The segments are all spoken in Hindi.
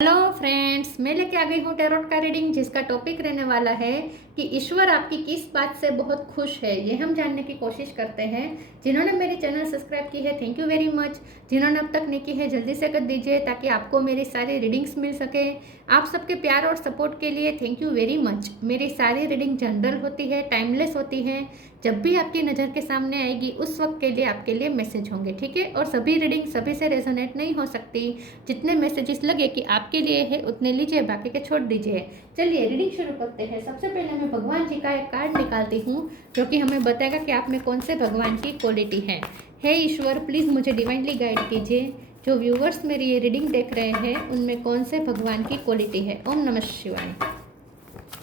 हेलो फ्रेंड्स, मैं लेके आ गई हूँ टैरोट का रीडिंग, जिसका टॉपिक रहने वाला है कि ईश्वर आपकी किस बात से बहुत खुश है। ये हम जानने की कोशिश करते हैं। जिन्होंने मेरे चैनल सब्सक्राइब की है, थैंक यू वेरी मच। जिन्होंने अब तक नहीं की है, जल्दी से कर दीजिए ताकि आपको मेरी सारी रीडिंग्स मिल सके। आप सबके प्यार और सपोर्ट के लिए थैंक यू वेरी मच। मेरी सारी रीडिंग जनरल होती है, टाइमलेस होती है। जब भी आपकी नज़र के सामने आएगी उस वक्त के लिए आपके लिए मैसेज होंगे, ठीक है। और सभी रीडिंग सभी से रेजोनेट नहीं हो सकती। जितने मैसेजेस लगे कि आपके लिए है उतने लीजिए, बाकी के छोड़ दीजिए। चलिए रीडिंग शुरू करते हैं। सबसे पहले मैं भगवान जी का एक कार्ड निकालती हूँ जो कि हमें बताएगा कि आप में कौन से भगवान की क्वालिटी है। हे ईश्वर, प्लीज़ मुझे डिवाइनली गाइड कीजिए। जो व्यूवर्स मेरी ये रीडिंग देख रहे हैं उनमें कौन से भगवान की क्वालिटी है। ओम नमः शिवाय।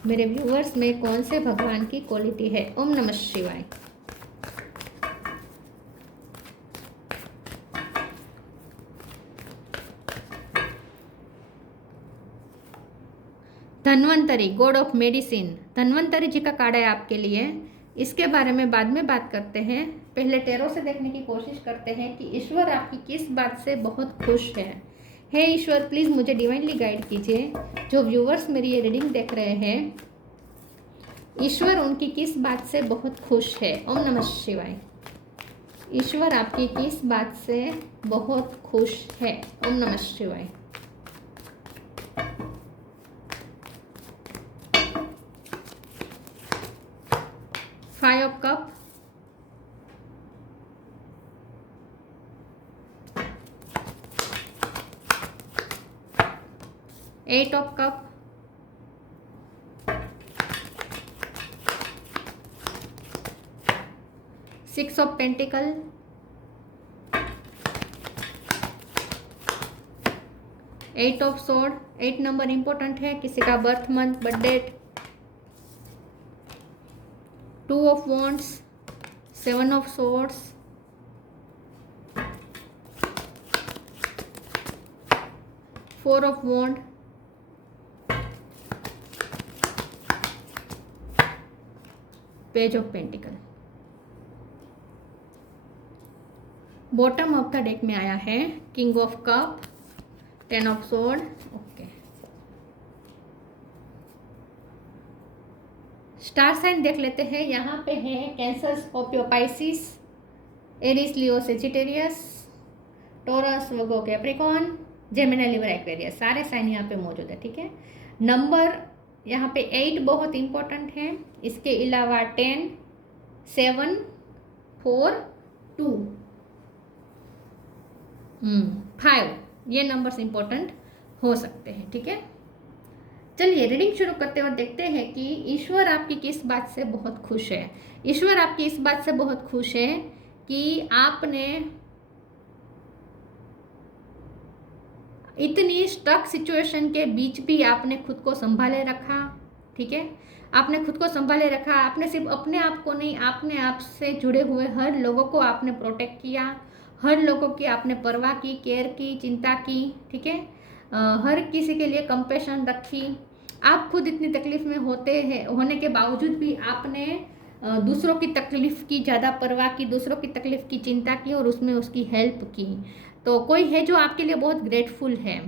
मेरे व्यूवर्स में कौन से भगवान की क्वालिटी है। ओम नमः शिवाय। Dhanvantari, god of medicine, Dhanvantari ji का कार्ड है आपके लिए। इसके बारे में बाद में बात करते हैं। पहले टैरो से देखने की कोशिश करते हैं कि ईश्वर आपकी किस बात से बहुत खुश है। हे ईश्वर, प्लीज़ मुझे डिवाइनली गाइड कीजिए। जो व्यूवर्स मेरी ये रीडिंग देख रहे हैं, ईश्वर उनकी किस बात से बहुत खुश है। ओम नमः शिवाय। ईश्वर आपकी किस बात से बहुत खुश है। ओम नमः शिवाय। Five of cups, eight of cups, six of pentacle, eight of sword. 8 number important है, किसी का birth month, birth date. 2 of wands, 7 of swords, 4 of wand, page of pentacle. Bottom of the deck में आया है king of cup, 10 of sword. Okay, star sign देख लेते हैं। यहाँ पे है Cancer, Scorpio, Pisces, Aries, Leo, Sagittarius, Taurus, Virgo, Capricorn, Gemini, Libre, Aquarius. सारे साइन यहाँ पे मौजूद है, ठीक है। नंबर यहाँ पे 8 बहुत इंपॉर्टेंट है। इसके अलावा 10, 7, 4, 2, 5 ये नंबर्स इंपॉर्टेंट हो सकते हैं, ठीक है। चलिए रीडिंग शुरू करते हुए देखते हैं कि ईश्वर आपकी किस बात से बहुत खुश है। ईश्वर आपकी इस बात से बहुत खुश है कि आपने इतनी स्टक सिचुएशन के बीच भी आपने खुद को संभाले रखा, ठीक है। आपने खुद को संभाले रखा। आपने सिर्फ अपने आप को नहीं, आपने आप से जुड़े हुए हर लोगों को आपने प्रोटेक्ट किया। हर लोगों की आपने परवाह की, केयर की, चिंता की, ठीक है। हर किसी के लिए कंपैशन रखी। आप खुद इतनी तकलीफ में होने के बावजूद भी आपने दूसरों की तकलीफ की ज़्यादा परवाह की, दूसरों की तकलीफ की चिंता की और उसमें उसकी हेल्प की। तो कोई है जो आपके लिए बहुत ग्रेटफुल है।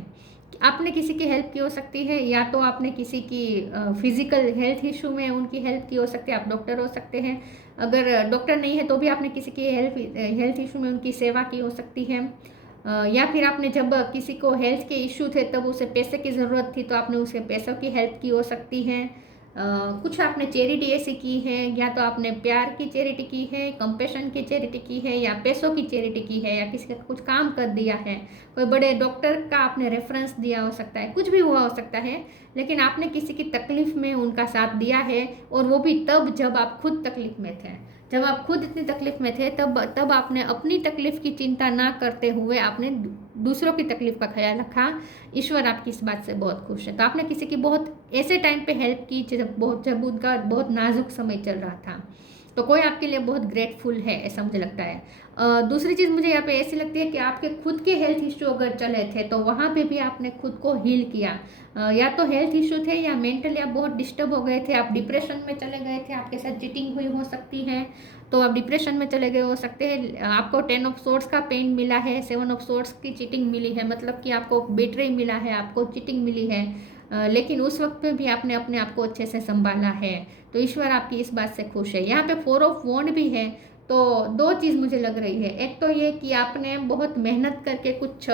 आपने किसी की हेल्प की हो सकती है, या तो आपने किसी की फिजिकल हेल्थ इशू में उनकी हेल्प की हो सकती है। आप डॉक्टर हो सकते हैं। अगर डॉक्टर नहीं है तो भी आपने किसी की हेल्थ इशू में उनकी सेवा की हो सकती है। या फिर आपने जब किसी को हेल्थ के इशू थे तब उसे पैसे की ज़रूरत थी तो आपने उसके पैसों की हेल्प की हो सकती है। कुछ आपने चैरिटी ऐसी की है, या तो आपने प्यार की चैरिटी की है, कंपैशन की चैरिटी की है, या पैसों की चैरिटी की है, या किसी का कुछ काम कर दिया है। कोई बड़े डॉक्टर का आपने रेफरेंस दिया हो सकता है, कुछ भी हुआ हो सकता है। लेकिन आपने किसी की तकलीफ में उनका साथ दिया है, और वो भी तब जब आप खुद तकलीफ में थे। जब आप खुद इतनी तकलीफ में थे तब आपने अपनी तकलीफ की चिंता ना करते हुए आपने दूसरों की तकलीफ का ख्याल रखा। ईश्वर आपकी इस बात से बहुत खुश है। तो आपने किसी की बहुत ऐसे टाइम पे हेल्प की जब उनका बहुत नाजुक समय चल रहा था। तो कोई आपके लिए बहुत ग्रेटफुल है, ऐसा मुझे लगता है। दूसरी चीज़ मुझे यहाँ पे ऐसी लगती है कि आपके खुद के हेल्थ इश्यू अगर चले थे तो वहाँ पे भी आपने खुद को हील किया। या तो हेल्थ इश्यू थे या मेंटली आप बहुत डिस्टर्ब हो गए थे, आप डिप्रेशन में चले गए थे, आपके साथ चीटिंग हुई हो सकती है तो आप डिप्रेशन में चले गए हो सकते हैं। आपको 10 ऑफ सोर्ड्स का पेन मिला है, 7 ऑफ सोर्ड्स की चीटिंग मिली है, मतलब कि आपको बेट्रे मिला है, आपको चीटिंग मिली है, लेकिन उस वक्त पे भी आपने अपने आप को अच्छे से संभाला है। तो ईश्वर आपकी इस बात से खुश है। यहाँ पे 4 ऑफ वॉन्ड भी है। तो दो चीज़ मुझे लग रही है, एक तो ये कि आपने बहुत मेहनत करके कुछ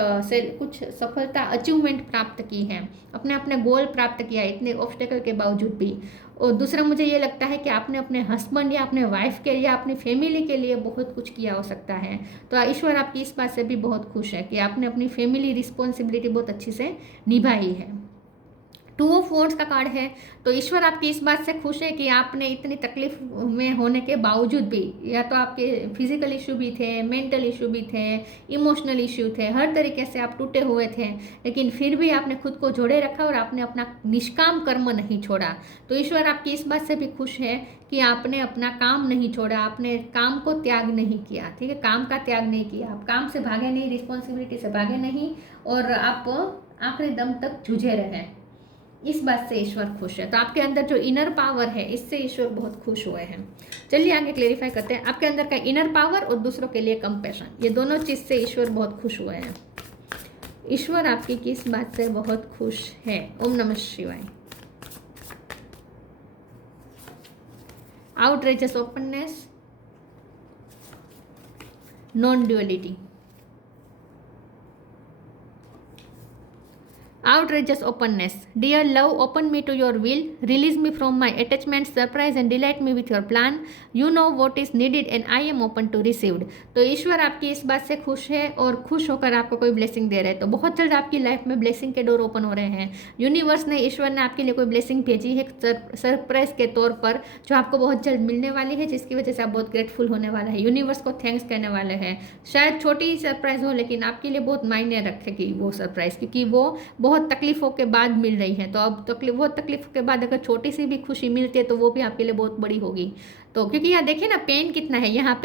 सफलता अचीवमेंट प्राप्त की है, अपने गोल प्राप्त किया है इतने ऑब्स्टेकल के बावजूद भी। और दूसरा मुझे ये लगता है कि आपने अपने हस्बैंड या अपने वाइफ के लिए, अपनी फैमिली के लिए बहुत कुछ किया हो सकता है। तो ईश्वर आपकी इस बात से भी बहुत खुश है कि आपने अपनी फैमिली रिस्पॉन्सिबिलिटी बहुत अच्छी से निभाई है। 2 ऑफ वॉन्ड्स का कार्ड है। तो ईश्वर आपकी इस बात से खुश है कि आपने इतनी तकलीफ में होने के बावजूद भी, या तो आपके फिजिकल इशू भी थे, मेंटल इशू भी थे, इमोशनल इशू थे, हर तरीके से आप टूटे हुए थे, लेकिन फिर भी आपने खुद को जोड़े रखा और आपने अपना निष्काम कर्म नहीं छोड़ा। तो ईश्वर आपकी इस बात से भी खुश है कि आपने अपना काम नहीं छोड़ा, आपने काम को त्याग नहीं किया। ठीक है, काम का त्याग नहीं किया, आप काम से भागे नहीं, रिस्पॉन्सिबिलिटी से भागे नहीं, और आप आखिरी दम तक जूझे रहे। इस बात से ईश्वर खुश है। तो आपके अंदर जो इनर पावर है, इससे ईश्वर बहुत खुश हुए हैं। चलिए आगे क्लेरिफाई करते हैं। आपके अंदर का इनर पावर और दूसरों के लिए कंपैशन, ये दोनों चीज़ से ईश्वर बहुत खुश हुए हैं। ईश्वर आपकी किस बात से बहुत खुश है? ओम नमः शिवाय। Outrageous openness, non duality. Outrageous openness. Dear love, open me to your will. Release me from my attachment. Surprise and delight me with your plan. You know what is needed and I am open to received. तो ईश्वर आपकी इस बात से खुश है और खुश होकर आपको कोई ब्लेसिंग दे रहे हैं। तो बहुत जल्द आपकी लाइफ में ब्लेसिंग के डोर ओपन हो रहे हैं। यूनिवर्स ने, ईश्वर ने आपके लिए कोई ब्लेसिंग भेजी है सरप्राइज के तौर पर, जो आपको बहुत जल्द मिलने वाली है, जिसकी वजह से आप बहुत ग्रेटफुल होने वाले हैं, यूनिवर्स को थैंक्स कहने वाले हैं। शायद छोटी ही सरप्राइज हो, लेकिन आपके लिए बहुत मायने रखेगी वो सरप्राइज, क्योंकि वो बहुत तकलीफों के बाद मिल रही है। तो अब वो तकलीफों के बाद अगर छोटी सी भी खुशी मिलती है तो वो भी आपके लिए बहुत बड़ी होगी। तो क्योंकि यहाँ देखिए ना, पेन कितना है, यहाँ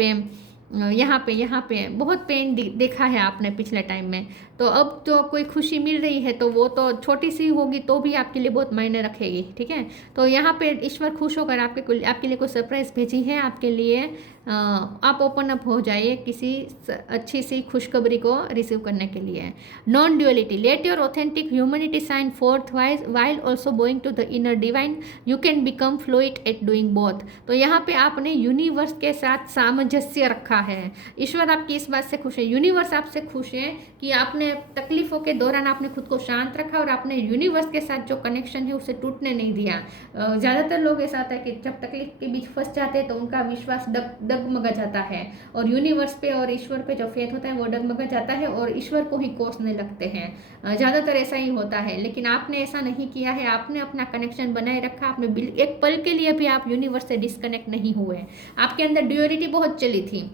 पे बहुत पेन देखा है आपने पिछले टाइम में। तो अब तो कोई खुशी मिल रही है तो वो तो छोटी सी होगी तो भी आपके लिए बहुत मायने रखेगी। ठीक है, तो यहाँ पे ईश्वर खुश होकर आपके लिए कोई सरप्राइज भेजी है आपके लिए। आप ओपन अप हो जाइए किसी अच्छी सी खुशखबरी को रिसीव करने के लिए। Non duality, let your authentic humanity shine forth while also going to the inner divine, you can become fluid at doing both. तो यहाँ पे आपने यूनिवर्स के साथ सामंजस्य रखा है। ईश्वर आपकी इस बात से खुश है, यूनिवर्स आपसे खुश है कि आपने तकलीफों के दौरान आपने खुद को शांत रखा और आपने यूनिवर्स के साथ जो कनेक्शन है उसे टूटने नहीं दिया। ज़्यादातर लोग ऐसा होता है कि जब तकलीफ के बीच फंस जाते हैं तो उनका विश्वास डगमगा जाता है, और यूनिवर्स पे और ईश्वर पे जो फेथ होता है वो डगमगा जाता है और ईश्वर को ही कोसने लगते हैं। ज़्यादातर ऐसा ही होता है, लेकिन आपने ऐसा नहीं किया है। आपने अपना कनेक्शन बनाए रखा, आपने एक पल के लिए भी आप यूनिवर्स से डिस्कनेक्ट नहीं हुए। आपके अंदर ड्यूअलिटी बहुत चली थी,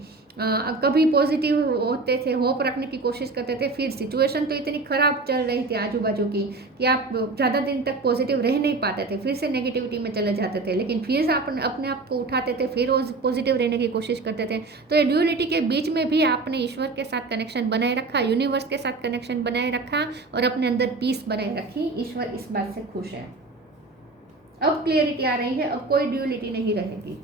कभी पॉजिटिव होते थे, होप रखने की कोशिश करते थे, फिर सिचुएशन तो इतनी ख़राब चल रही थी आजू बाजू की कि आप ज़्यादा दिन तक पॉजिटिव रह नहीं पाते थे, फिर से नेगेटिविटी में चले जाते थे, लेकिन फिर से आप अपने आप को उठाते थे, फिर रोज पॉजिटिव रहने की कोशिश करते थे। तो ये ड्यूअलिटी के बीच में भी आपने ईश्वर के साथ कनेक्शन बनाए रखा, यूनिवर्स के साथ कनेक्शन बनाए रखा और अपने अंदर पीस बनाए रखी। ईश्वर इस बात से खुश है। अब क्लियरिटी आ रही है, अब कोई ड्यूअलिटी नहीं रहेगी।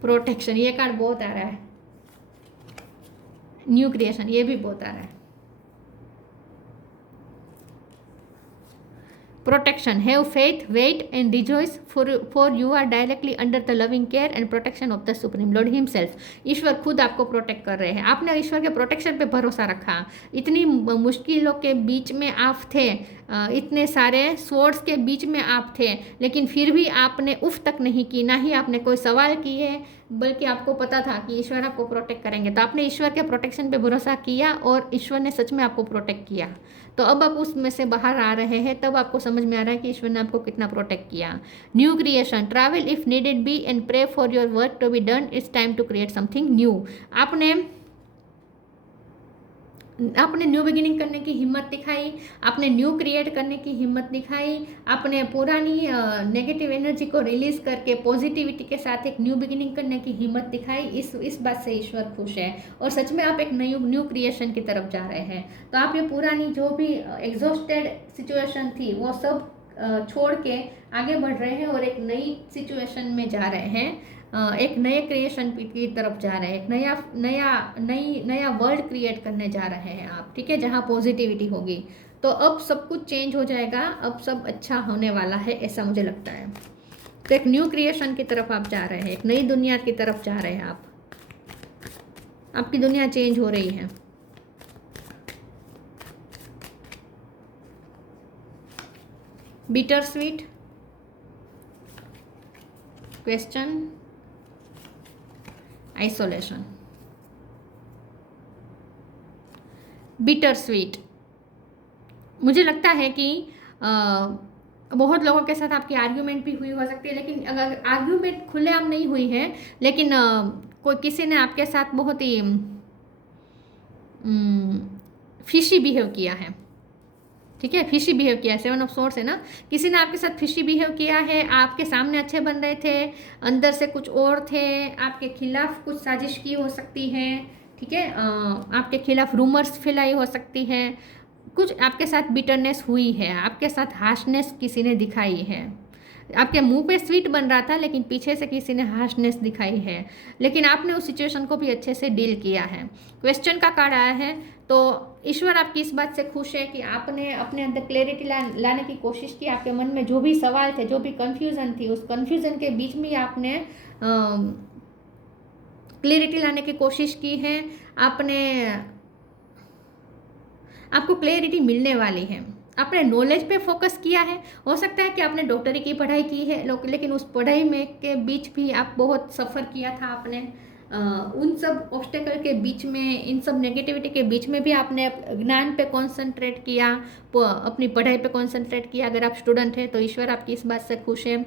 प्रोटेक्शन, ये कार्ड बहुत आ रहा है। न्यू क्रिएशन, ये भी बहुत आ रहा है। Protection, have faith, wait and rejoice, for you are directly under the loving care and protection of the Supreme Lord Himself. ईश्वर खुद आपको प्रोटेक्ट कर रहे हैं। आपने ईश्वर के प्रोटेक्शन पे भरोसा रखा। इतनी मुश्किलों के बीच में आप थे, इतने सारे स्वॉर्ड्स के बीच में आप थे, लेकिन फिर भी आपने उफ तक नहीं की, ना ही आपने कोई सवाल किए, बल्कि आपको पता था कि ईश्वर आपको प्रोटेक्ट करेंगे। तो आपने ईश्वर के प्रोटेक्शन पे भरोसा किया और ईश्वर ने सच में आपको प्रोटेक्ट किया। तो अब आप उसमें से बाहर आ रहे हैं, तब आपको समझ में आ रहा है कि ईश्वर ने आपको कितना प्रोटेक्ट किया। New creation, travel if needed be and pray for your work to be done, it's time to create something new. आपने आपने न्यू बिगिनिंग करने की हिम्मत दिखाई, आपने न्यू क्रिएट करने की हिम्मत दिखाई, आपने पुरानी नेगेटिव एनर्जी को रिलीज करके पॉजिटिविटी के साथ एक न्यू बिगिनिंग करने की हिम्मत दिखाई। इस बात से ईश्वर खुश है और सच में आप एक न्यू क्रिएशन की तरफ जा रहे हैं। तो आप ये पुरानी जो भी एग्जॉस्टेड सिचुएशन थी वो सब छोड़ के आगे बढ़ रहे हैं और एक नई सिचुएशन में जा रहे हैं, एक नए क्रिएशन की तरफ जा रहे हैं, एक नया वर्ल्ड क्रिएट करने जा रहे हैं आप, ठीक है, जहाँ पॉजिटिविटी होगी। तो अब सब कुछ चेंज हो जाएगा, अब सब अच्छा होने वाला है, ऐसा मुझे लगता है। तो एक न्यू क्रिएशन की तरफ आप जा रहे हैं, एक नई दुनिया की तरफ जा रहे हैं आप, आपकी दुनिया चेंज हो रही है। Bitter sweet question, isolation, bitter sweet. मुझे लगता है कि बहुत लोगों के साथ आपकी आर्ग्यूमेंट भी हुई हो सकती है, लेकिन अगर आर्ग्यूमेंट खुलेआम नहीं हुई है, लेकिन कोई किसी ने आपके साथ बहुत ही फिशी बिहेव किया है, ठीक है, फिशी बिहेव किया है। 7 ऑफ सोर्ड्स है ना, किसी ने आपके साथ फिशी बिहेव किया है, आपके सामने अच्छे बन रहे थे, अंदर से कुछ और थे, आपके खिलाफ कुछ साजिश की हो सकती है, ठीक है, आपके खिलाफ रूमर्स फैलाई हो सकती है, कुछ आपके साथ बिटरनेस हुई है, आपके साथ हार्शनेस किसी ने दिखाई है, आपके मुंह पे स्वीट बन रहा था लेकिन पीछे से किसी ने हार्शनेस दिखाई है, लेकिन आपने उस सिचुएशन को भी अच्छे से डील किया है। क्वेश्चन का कार्ड आया है, तो ईश्वर आपकी इस बात से खुश है कि आपने अपने अंदर क्लैरिटी लाने की कोशिश की। आपके मन में जो भी सवाल थे, जो भी कन्फ्यूज़न थी, उस कन्फ्यूज़न के बीच में आपने क्लैरिटी लाने की कोशिश की है। आपको क्लैरिटी मिलने वाली है। आपने नॉलेज पे फोकस किया है। हो सकता है कि आपने डॉक्टरी की पढ़ाई की है, लेकिन उस पढ़ाई में के बीच भी आप बहुत सफ़र किया था आपने, उन सब ऑब्स्टेकल के बीच में, इन सब नेगेटिविटी के बीच में भी आपने ज्ञान पे कॉन्सेंट्रेट किया, अपनी पढ़ाई पे कॉन्सेंट्रेट किया। अगर आप स्टूडेंट हैं तो ईश्वर आपकी इस बात से खुश है।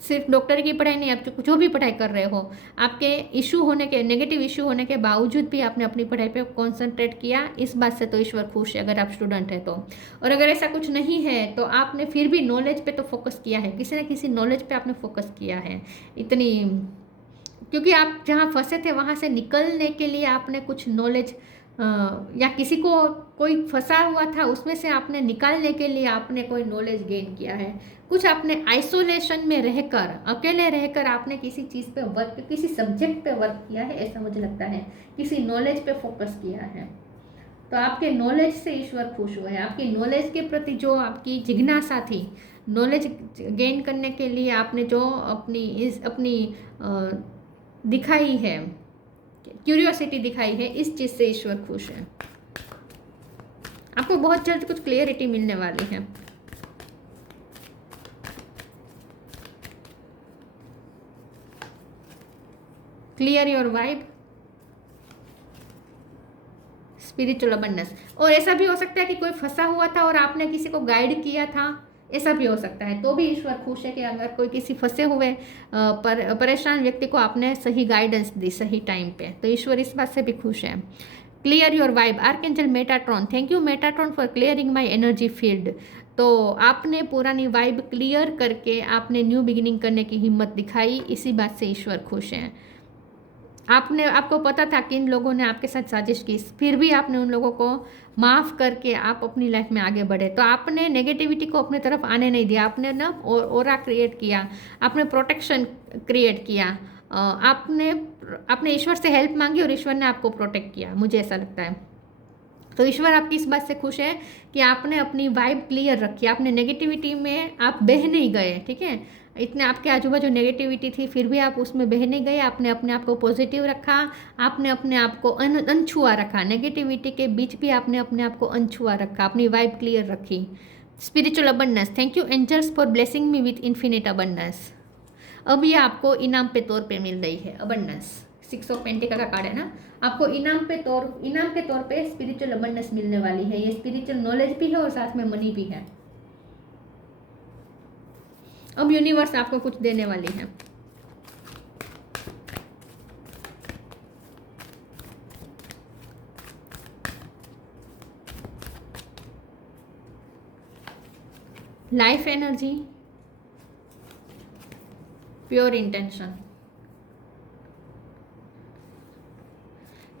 सिर्फ डॉक्टर की पढ़ाई नहीं, आप जो भी पढ़ाई कर रहे हो, आपके इशू होने के, नेगेटिव इशू होने के बावजूद भी आपने अपनी पढ़ाई पे कंसंट्रेट किया, इस बात से तो ईश्वर खुश है, अगर आप स्टूडेंट है तो। और अगर ऐसा कुछ नहीं है तो आपने फिर भी नॉलेज पे तो फोकस किया है, किसी न किसी नॉलेज पे आपने फोकस किया है इतनी, क्योंकि आप जहाँ फंसे थे वहाँ से निकलने के लिए आपने कुछ नॉलेज, या किसी को कोई फंसा हुआ था उसमें से आपने निकालने के लिए आपने कोई नॉलेज गेन किया है। कुछ आपने आइसोलेशन में रहकर, अकेले रहकर आपने किसी चीज़ पे वर्क, किसी सब्जेक्ट पे वर्क किया है, ऐसा मुझे लगता है, किसी नॉलेज पे फोकस किया है। तो आपके नॉलेज से ईश्वर खुश हुए हैं। आपकी नॉलेज के प्रति जो आपकी जिज्ञासा थी, नॉलेज गेन करने के लिए आपने जो अपनी दिखाई है, क्यूरियोसिटी दिखाई है, इस चीज़ से ईश्वर खुश है। आपको बहुत जल्द कुछ क्लियरिटी मिलने वाली है। Clear your vibe, spiritual abundance. और ऐसा भी हो सकता है कि कोई फंसा हुआ था और आपने किसी को गाइड किया था, ऐसा भी हो सकता है, तो भी ईश्वर खुश है कि अगर कोई किसी फंसे हुए परेशान व्यक्ति को आपने सही गाइडेंस दी सही टाइम पे, तो ईश्वर इस बात से भी खुश है। Clear your vibe, archangel Metatron, thank you Metatron for clearing my energy field. तो आपने पुरानी वाइब क्लियर करके आपने न्यू बिगिनिंग करने की हिम्मत दिखाई, इसी बात से ईश्वर खुश हैं। आपको पता था कि इन लोगों ने आपके साथ साजिश की, फिर भी आपने उन लोगों को माफ़ करके आप अपनी लाइफ में आगे बढ़े। तो आपने नेगेटिविटी को अपनी तरफ आने नहीं दिया, आपने ना ओरा क्रिएट किया, आपने प्रोटेक्शन क्रिएट किया, आपने ईश्वर से हेल्प मांगी और ईश्वर ने आपको प्रोटेक्ट किया, मुझे ऐसा लगता है। तो ईश्वर आपकी इस बात से खुश है कि आपने अपनी वाइब क्लियर रखी, आपने नेगेटिविटी में आप बह नहीं गए, ठीक है, इतने आपके आजू बाजू नेगेटिविटी थी फिर भी आप उसमें बह नहीं गए, आपने अपने आप को पॉजिटिव रखा, आपने अपने आप को अनछुआ रखा, नेगेटिविटी के बीच भी आपने अपने आप को अनछुआ रखा, अपनी वाइब क्लियर रखी। Spiritual abundance, thank you angels for blessing me with infinite abundance. अब ये आपको इनाम पे तौर पे मिल रही है अबंडेंस। 6 ऑफ पेंटिकल का कार्ड है ना, आपको इनाम के तौर पे स्पिरिचुअल अबंडेंस मिलने वाली है। ये स्पिरिचुअल नॉलेज भी है और साथ में मनी भी है। अब यूनिवर्स आपको कुछ देने वाली है। Life energy, pure intention.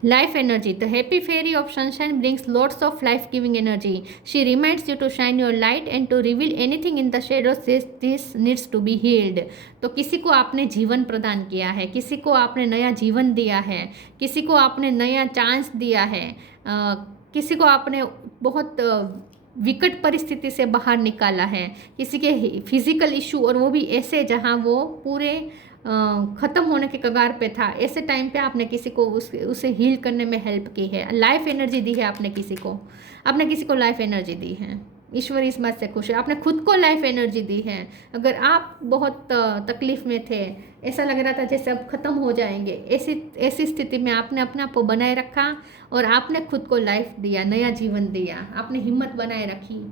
Life energy. The happy fairy of sunshine brings lots of life-giving energy. She reminds you to shine your light and to reveal anything in the shadows. This needs to be healed. तो किसी को आपने जीवन प्रदान किया है, किसी को आपने नया जीवन दिया है, किसी को आपने नया चांस दिया है, किसी को आपने बहुत विकट परिस्थिति से बाहर निकाला है, किसी के फिजिकल इशू, और वो भी ऐसे जहाँ वो पूरे ख़त्म होने के कगार पे था, ऐसे टाइम पे आपने किसी को उसे हील करने में हेल्प की है। लाइफ एनर्जी दी है आपने किसी को लाइफ एनर्जी दी है। ईश्वर इस बात से खुश है। आपने खुद को लाइफ एनर्जी दी है। अगर आप बहुत तकलीफ़ में थे, ऐसा लग रहा था जैसे अब ख़त्म हो जाएंगे, ऐसी स्थिति में आपने अपने आप को बनाए रखा और आपने खुद को लाइफ दिया, नया जीवन दिया, आपने हिम्मत बनाए रखी।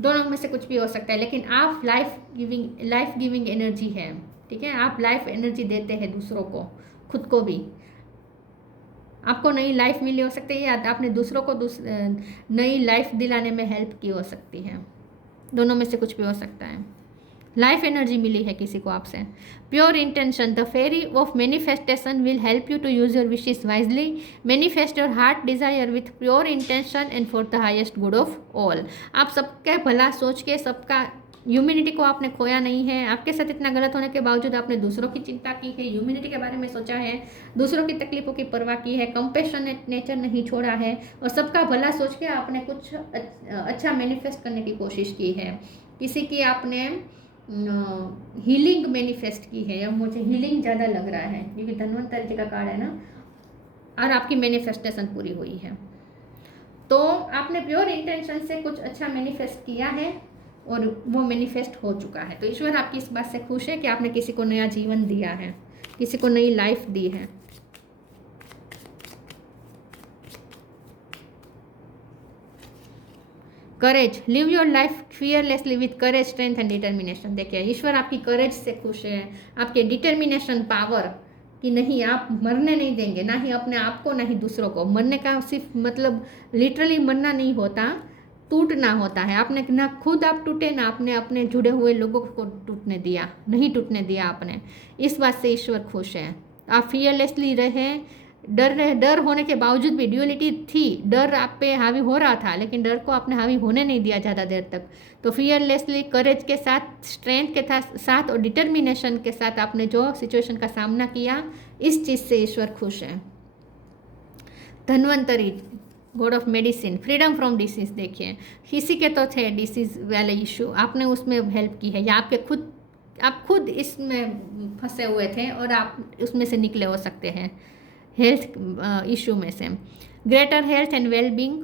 दोनों में से कुछ भी हो सकता है, लेकिन आप लाइफ गिविंग एनर्जी है। ठीक है, आप लाइफ एनर्जी देते हैं दूसरों को, खुद को भी। आपको नई लाइफ मिली हो सकती है, या आपने दूसरों को नई लाइफ दिलाने में हेल्प की हो सकती है। दोनों में से कुछ भी हो सकता है। लाइफ एनर्जी मिली है किसी को आपसे। Pure intention. The fairy of manifestation will help you to use your wishes wisely. Manifest your heart desire with pure intention and for the highest good of all. आप सबका भला सोच के, सबका ह्यूमैनिटी को आपने खोया नहीं है। आपके साथ इतना गलत होने के बावजूद आपने दूसरों की चिंता की है, ह्यूमैनिटी के बारे में सोचा है, दूसरों की तकलीफों की परवाह की है, कंपैशनेट नेचर नहीं छोड़ा है, और सबका भला सोच के आपने कुछ अच्छा मैनिफेस्ट करने की कोशिश की है। किसी की आपने हीलिंग मैनिफेस्ट की है, या मुझे हीलिंग ज़्यादा लग रहा है क्योंकि धन्वंतरि जी का कार्ड है ना, और आपकी मैनिफेस्टेशन पूरी हुई है। तो आपने प्योर इंटेंशन से कुछ अच्छा मैनिफेस्ट किया है और वो मैनिफेस्ट हो चुका है। तो ईश्वर आपकी इस बात से खुश है कि आपने किसी को नया जीवन दिया है, किसी को नई लाइफ दी है। Courage. Live your life fearlessly with courage, strength and determination. देखिए, ईश्वर आपकी करेज से खुश है, आपके डिटर्मिनेशन पावर कि नहीं, आप मरने नहीं देंगे, ना ही अपने आप को, ना ही दूसरों को। मरने का सिर्फ मतलब लिटरली मरना नहीं होता, टूटना होता है। आपने ना खुद आप टूटे, ना आपने अपने जुड़े हुए लोगों को टूटने दिया, नहीं टूटने दिया आपने। इस बात से ईश्वर खुश है। आप फियरलेसली रहे। डर होने के बावजूद भी ड्यूअलिटी थी, डर आप पे हावी हो रहा था, लेकिन डर को आपने हावी होने नहीं दिया ज़्यादा देर तक। तो फियरलेसली, करेज के साथ, स्ट्रेंथ के साथ और डिटर्मिनेशन के साथ आपने जो सिचुएशन का सामना किया, इस चीज़ से ईश्वर खुश है। Dhanvantari, God of medicine, freedom from disease. देखिए, किसी के तो थे डिसीज वाले इशू, आपने उसमें हेल्प की है, या आप खुद इसमें फंसे हुए थे और आप उसमें से निकले हो सकते हैं, हेल्थ इशू में से। Greater health and wellbeing.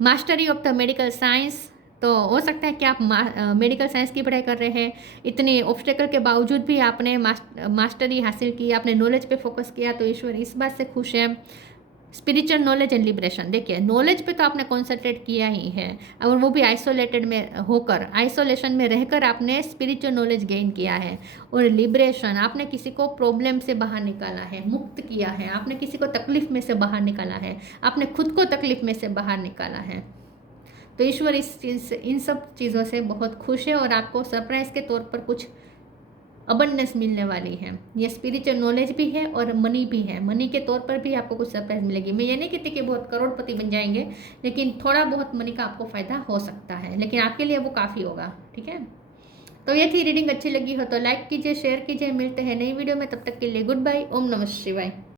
Mastery of the medical science. तो हो सकता है कि आप मेडिकल साइंस की पढ़ाई कर रहे हैं, इतने ऑब्स्टेकल के बावजूद भी आपने मास्टरी हासिल की, आपने नॉलेज पे फोकस किया, तो ईश्वर इस बात से खुश है। Spiritual knowledge and liberation. देखिए, नॉलेज पे तो आपने कॉन्सेंट्रेट किया ही है, और वो भी आइसोलेटेड में होकर, आइसोलेशन में रहकर आपने स्पिरिचुअल नॉलेज गेन किया है। और लिबरेशन, आपने किसी को प्रॉब्लम से बाहर निकाला है, मुक्त किया है, आपने किसी को तकलीफ में से बाहर निकाला है, आपने खुद को तकलीफ में से बाहर निकाला है। तो ईश्वर इन सब चीज़ों से बहुत खुश है, और आपको सरप्राइज के तौर पर कुछ अबंडेंस मिलने वाली है। ये स्पिरिचुअल नॉलेज भी है और मनी भी है। मनी के तौर पर भी आपको कुछ सरप्राइज मिलेगी। मैं ये नहीं कहती कि बहुत करोड़पति बन जाएंगे, लेकिन थोड़ा बहुत मनी का आपको फ़ायदा हो सकता है, लेकिन आपके लिए वो काफ़ी होगा। ठीक है, तो ये थी रीडिंग। अच्छी लगी हो तो लाइक कीजिए, शेयर कीजिए। मिलते हैं नई वीडियो में, तब तक के लिए गुड बाय। ओम नमः शिवाय।